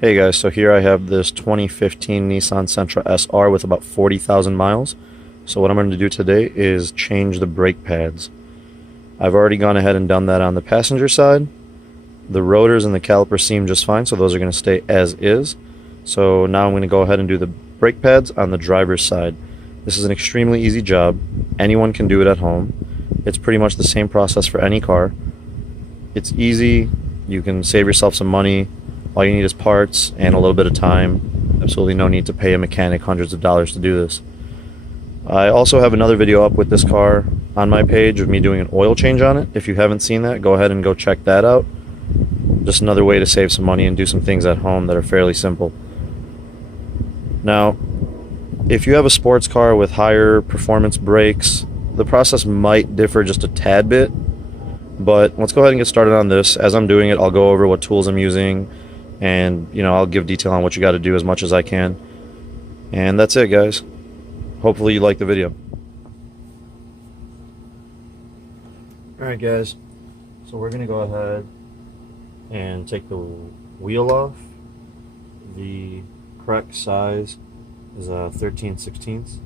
Hey guys, so here I have this 2015 Nissan Sentra SR with about 40,000 miles. So what I'm going to do today is change the brake pads. I've already gone ahead and done that on the passenger side. The rotors and the caliper seem just fine, so those are going to stay as is. So now I'm going to go ahead and do the brake pads on the driver's side. This is an extremely easy job. Anyone can do it at home. It's pretty much the same process for any car. It's easy. You can save yourself some money. All you need is parts and a little bit of time. Absolutely no need to pay a mechanic hundreds of dollars to do this. I also have another video up with this car on my page of me doing an oil change on it. If you haven't seen that, go ahead and go check that out. Just another way to save some money and do some things at home that are fairly simple. Now, if you have a sports car with higher performance brakes, the process might differ just a tad bit. But let's go ahead and get started on this. As I'm doing it, I'll go over what tools I'm using, and I'll give detail on what you got to do as much as I can. And that's it, guys. Hopefully you like the video. Alright guys, so we're going to go ahead and take the wheel off. The correct size is 13/16.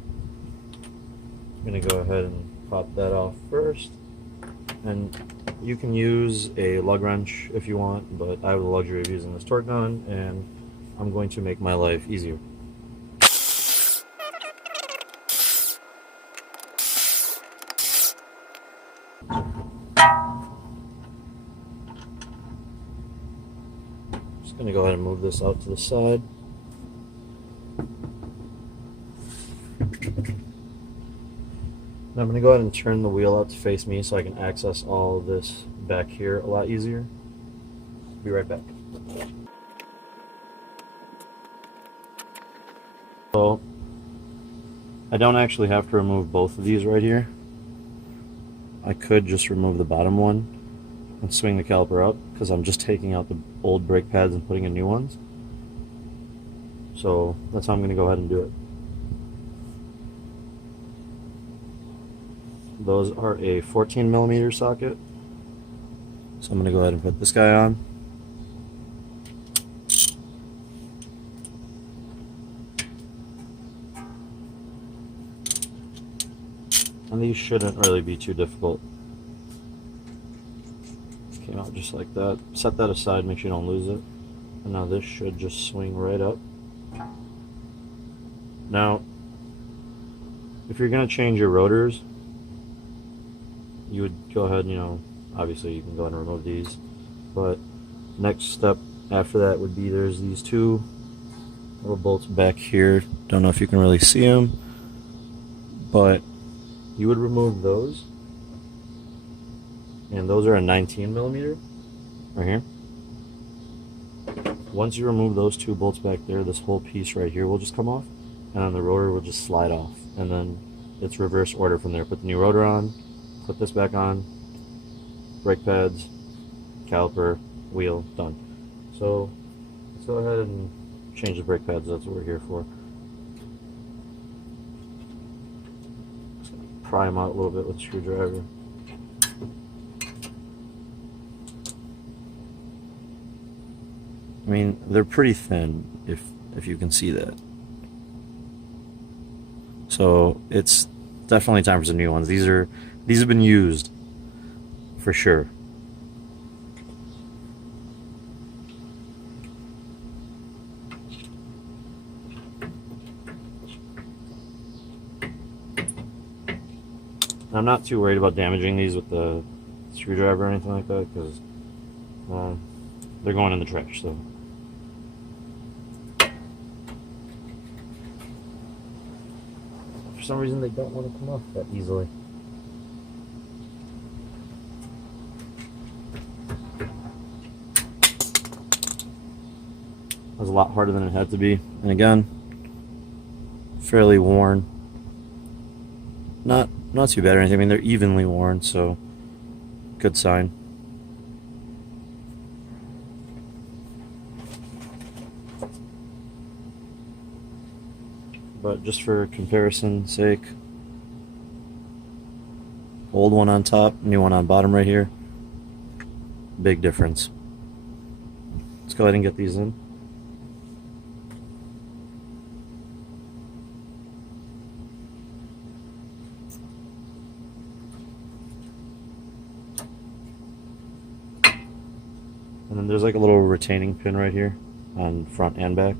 I'm going to go ahead and pop that off first. And you can use a lug wrench if you want, but I have the luxury of using this torque gun, and I'm going to make my life easier. Just going to go ahead and move this out to the side. Now I'm going to go ahead and turn the wheel out to face me so I can access all of this back here a lot easier. Be right back. So, I don't actually have to remove both of these right here. I could just remove the bottom one and swing the caliper up, because I'm just taking out the old brake pads and putting in new ones. So that's how I'm going to go ahead and do it. Those are a 14mm socket. So I'm going to go ahead and put this guy on. And these shouldn't really be too difficult. Came out just like that. Set that aside, make sure you don't lose it. And now this should just swing right up. Now, if you're going to change your rotors, you would go ahead, obviously you can go ahead and remove these, but next step after that would be, there's these two little bolts back here. Don't know if you can really see them, but you would remove those, and those are a 19mm right here. Once you remove those two bolts back there, this whole piece right here will just come off, and then the rotor will just slide off, and then it's reverse order from there. Put the new rotor on, put this back on, brake pads, caliper, wheel, done. So let's go ahead and change the brake pads. That's what we're here for. Just gonna pry them out a little bit with a screwdriver. I mean, they're pretty thin, if you can see that. So it's definitely time for some new ones. These have been used for sure. I'm not too worried about damaging these with the screwdriver or anything like that, because they're going in the trash. So for some reason they don't want to come off that easily. That was a lot harder than it had to be, and again, fairly worn. Not too bad or anything. I mean, they're evenly worn, so good sign. But just for comparison's sake, old one on top, new one on bottom right here. Big difference. Let's go ahead and get these in. there's like a little retaining pin right here on front and back.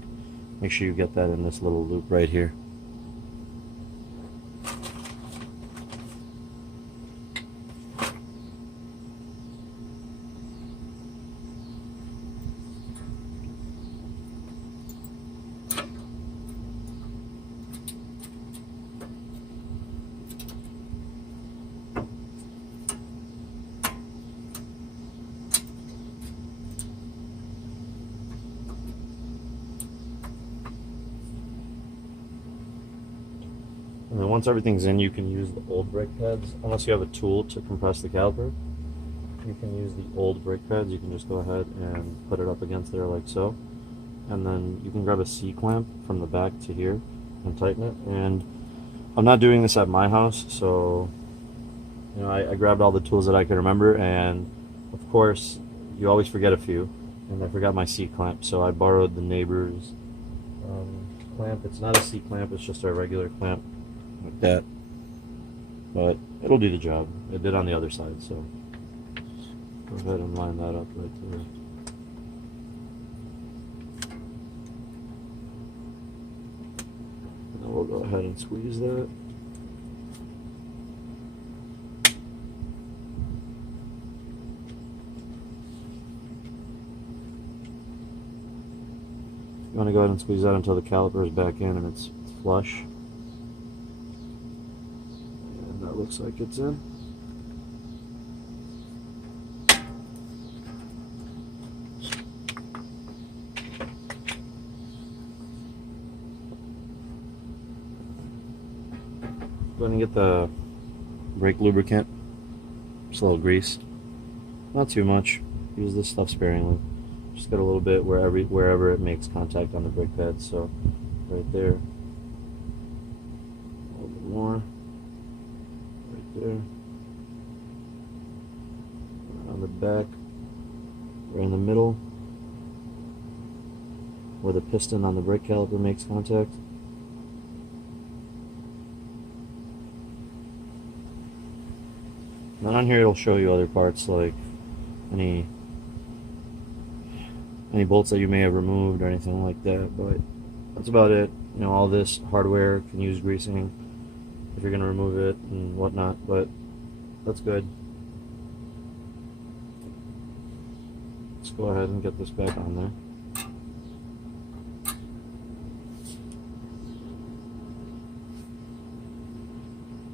Make sure you get that in this little loop right here. And then once everything's in, you can use the old brake pads. Unless you have a tool to compress the caliper, you can use the old brake pads. You can just go ahead and put it up against there like so. And then you can grab a C-clamp from the back to here and tighten it. And I'm not doing this at my house, so you know, I grabbed all the tools that I could remember, and of course you always forget a few, and I forgot my C-clamp, so I borrowed the neighbor's clamp. It's not a C-clamp, it's just a regular clamp like that, but it'll do the job. It did on the other side, so go ahead and line that up right there. And then we'll go ahead and squeeze that. You want to go ahead and squeeze that until the caliper is back in and it's flush. And that looks like it's in. Go ahead and get the brake lubricant. Just a little grease. Not too much. Use this stuff sparingly. Just get a little bit wherever it makes contact on the brake pads. So right there, a little bit more, right there, on the back, right in the middle, where the piston on the brake caliper makes contact. And then on here it'll show you other parts, like any bolts that you may have removed or anything like that, but that's about it. You know, all this hardware can use greasing if you're going to remove it and whatnot, but that's good. Let's go ahead and get this back on there.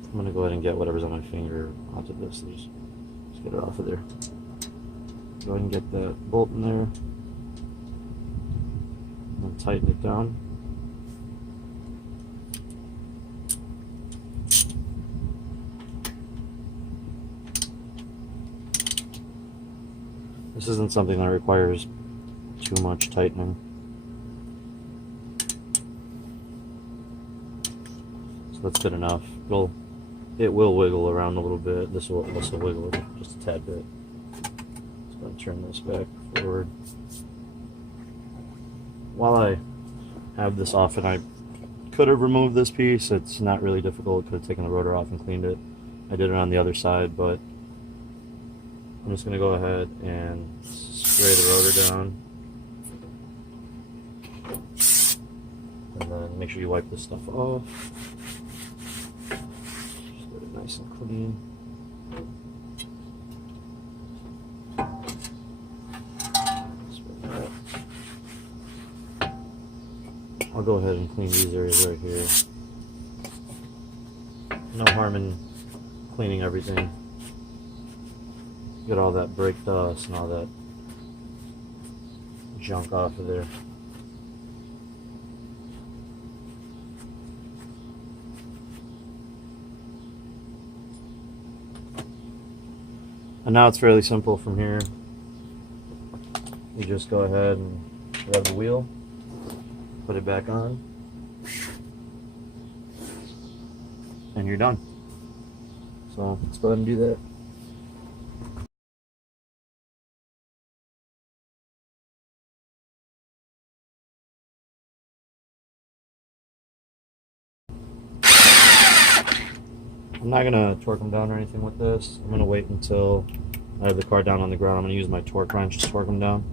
I'm going to go ahead and get whatever's on my finger onto this. Just get it off of there. Go ahead and get that bolt in there. And tighten it down. This isn't something that requires too much tightening. So that's good enough. It will wiggle around a little bit. This will also wiggle just a tad bit. Just going to turn this back forward. While I have this off, and I could have removed this piece, it's not really difficult. Could have taken the rotor off and cleaned it. I did it on the other side, but I'm just going to go ahead and spray the rotor down. And then make sure you wipe this stuff off. Just get it nice and clean. I'll go ahead and clean these areas right here. No harm in cleaning everything. Get all that brake dust and all that junk off of there. And now it's fairly simple from here. You just go ahead and grab the wheel, put it back on, and you're done. So let's go ahead and do that. I'm not going to torque them down or anything with this. I'm going to wait until I have the car down on the ground. I'm going to use my torque wrench to torque them down.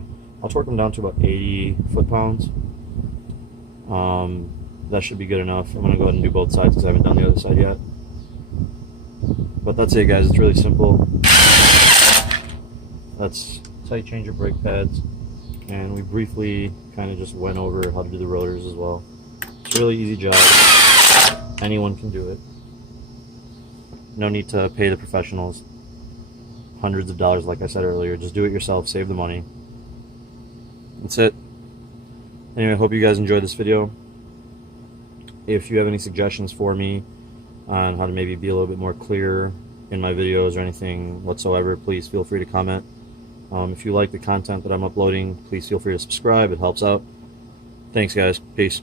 I'll torque them down to about 80 foot-pounds. That should be good enough. I'm going to go ahead and do both sides because I haven't done the other side yet. But that's it, guys. It's really simple. That's how you change your brake pads. And we briefly kind of just went over how to do the rotors as well. It's a really easy job. Anyone can do it. No need to pay the professionals hundreds of dollars, like I said earlier. Just do it yourself, save the money. That's it. Anyway, I hope you guys enjoyed this video. If you have any suggestions for me on how to maybe be a little bit more clear in my videos or anything whatsoever, please feel free to comment. If you like the content that I'm uploading, please feel free to subscribe. It helps out. Thanks, guys. Peace.